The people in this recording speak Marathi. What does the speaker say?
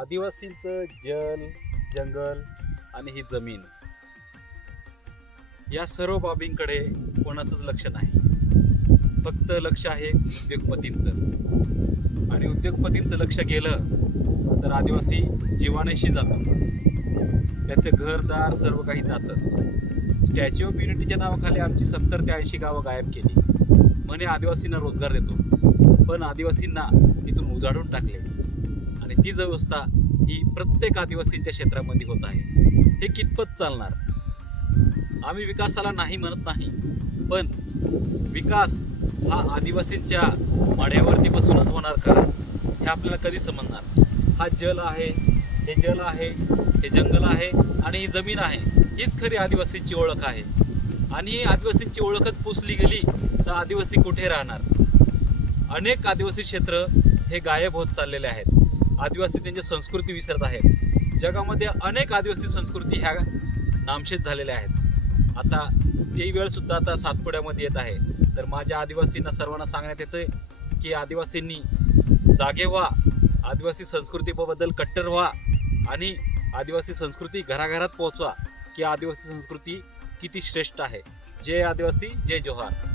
आदिवासींचं जल, जंगल आणि ही जमीन या सर्व बाबींकडे कोणाचंच लक्ष नाही. फक्त लक्ष आहे उद्योगपतींचं. आणि उद्योगपतींचं लक्ष गेलं तर आदिवासी जीवाणीशी जातात. त्याचे घरदार सर्व काही जातं. स्टॅच्यू ऑफ युनिटीच्या नावाखाली आमची 70 ते 80 गावं गायब केली. म्हणे आदिवासींना रोजगार देतो, पण आदिवासींना तिथून उजाडून टाकले. आणि तीच व्यवस्था ही प्रत्येक आदिवासींच्या क्षेत्रामध्ये होत आहे. हे कितपत चालणार? आम्ही विकासाला नाही म्हणत नाही, पण विकास हा आदिवासींच्या माड्यावरती बसूनच होणार का हे आपल्याला कधी समजणार? हा जल आहे, हे जल आहे, हे जंगल आहे आणि ही जमीन आहे, हीच खरी आदिवासींची ओळख आहे. आणि ही आदिवासींची ओळखच पुसली गेली तर आदिवासी कुठे राहणार? अनेक आदिवासी क्षेत्र हे गायब होत चाललेले आहेत. आदिवासी त्यांची संस्कृती विसरत आहेत. जगामध्ये अनेक आदिवासी संस्कृती ह्या नामशेष झालेल्या आहेत. आता ती वेळ सुद्धा आता सातपुड्यामध्ये येत आहे. तर माझ्या आदिवासींना सर्वांना सांगण्यात येतंय की आदिवासींनी जागे व्हा, आदिवासी संस्कृतीबद्दल कट्टर व्हा आणि आदिवासी संस्कृती घराघरात पोहोचवा की आदिवासी संस्कृती किती श्रेष्ठ आहे. जय आदिवासी, जय जोहार.